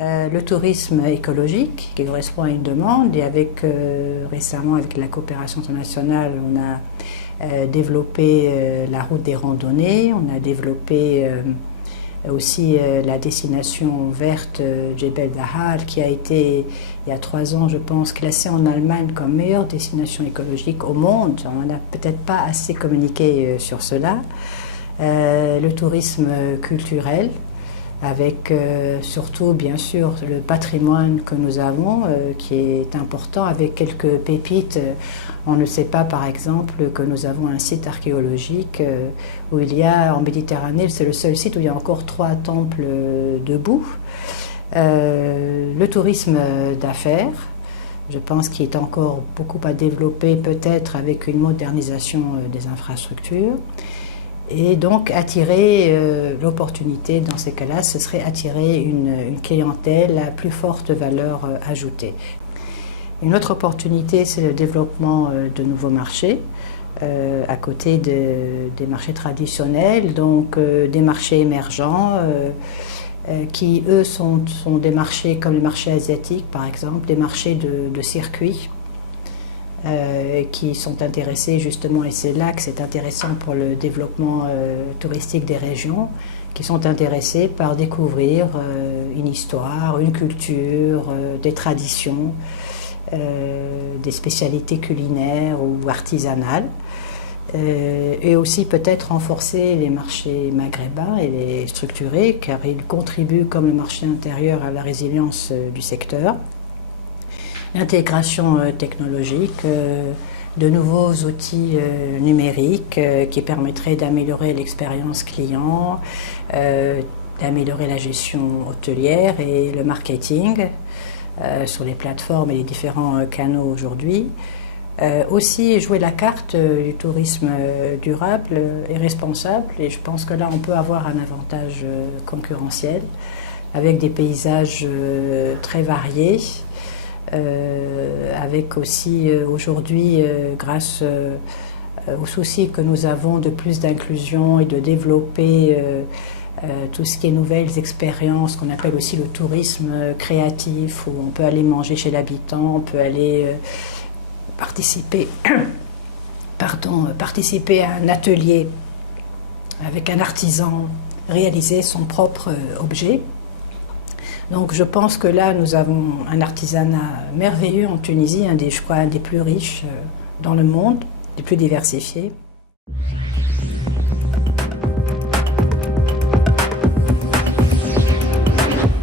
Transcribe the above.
Le tourisme écologique qui correspond à une demande et récemment avec la coopération internationale on a développé la route des randonnées, on a développé aussi la destination verte Jebel Dahar qui a été il y a 3 ans je pense classée en Allemagne comme meilleure destination écologique au monde. On n'a peut-être pas assez communiqué sur cela. Le tourisme culturel avec surtout bien sûr le patrimoine que nous avons qui est important avec quelques pépites. On ne sait pas par exemple que nous avons un site archéologique où il y a en Méditerranée, c'est le seul site où il y a encore 3 temples debout. Le tourisme d'affaires, je pense qu'il est encore beaucoup à développer peut-être avec une modernisation des infrastructures. Et donc attirer l'opportunité dans ces cas-là, ce serait attirer une clientèle à plus forte valeur ajoutée. Une autre opportunité, c'est le développement de nouveaux marchés à côté des marchés traditionnels, donc des marchés émergents qui eux sont des marchés comme le marché asiatique par exemple, des marchés de circuits. Qui sont intéressés justement, et c'est là que c'est intéressant pour le développement touristique des régions, qui sont intéressés par découvrir une histoire, une culture, des traditions, des spécialités culinaires ou artisanales, et aussi peut-être renforcer les marchés maghrébins et les structurer, car ils contribuent comme le marché intérieur à la résilience du secteur. L'intégration technologique, de nouveaux outils numériques qui permettraient d'améliorer l'expérience client, d'améliorer la gestion hôtelière et le marketing sur les plateformes et les différents canaux aujourd'hui. Aussi jouer la carte du tourisme durable et responsable, et je pense que là on peut avoir un avantage concurrentiel avec des paysages très variés. Avec aussi aujourd'hui, grâce au souci que nous avons de plus d'inclusion et de développer tout ce qui est nouvelles expériences, qu'on appelle aussi le tourisme créatif, où on peut aller manger chez l'habitant, on peut aller participer à un atelier avec un artisan, réaliser son propre objet. Donc je pense que là, nous avons un artisanat merveilleux en Tunisie, je crois un des plus riches dans le monde, des plus diversifiés.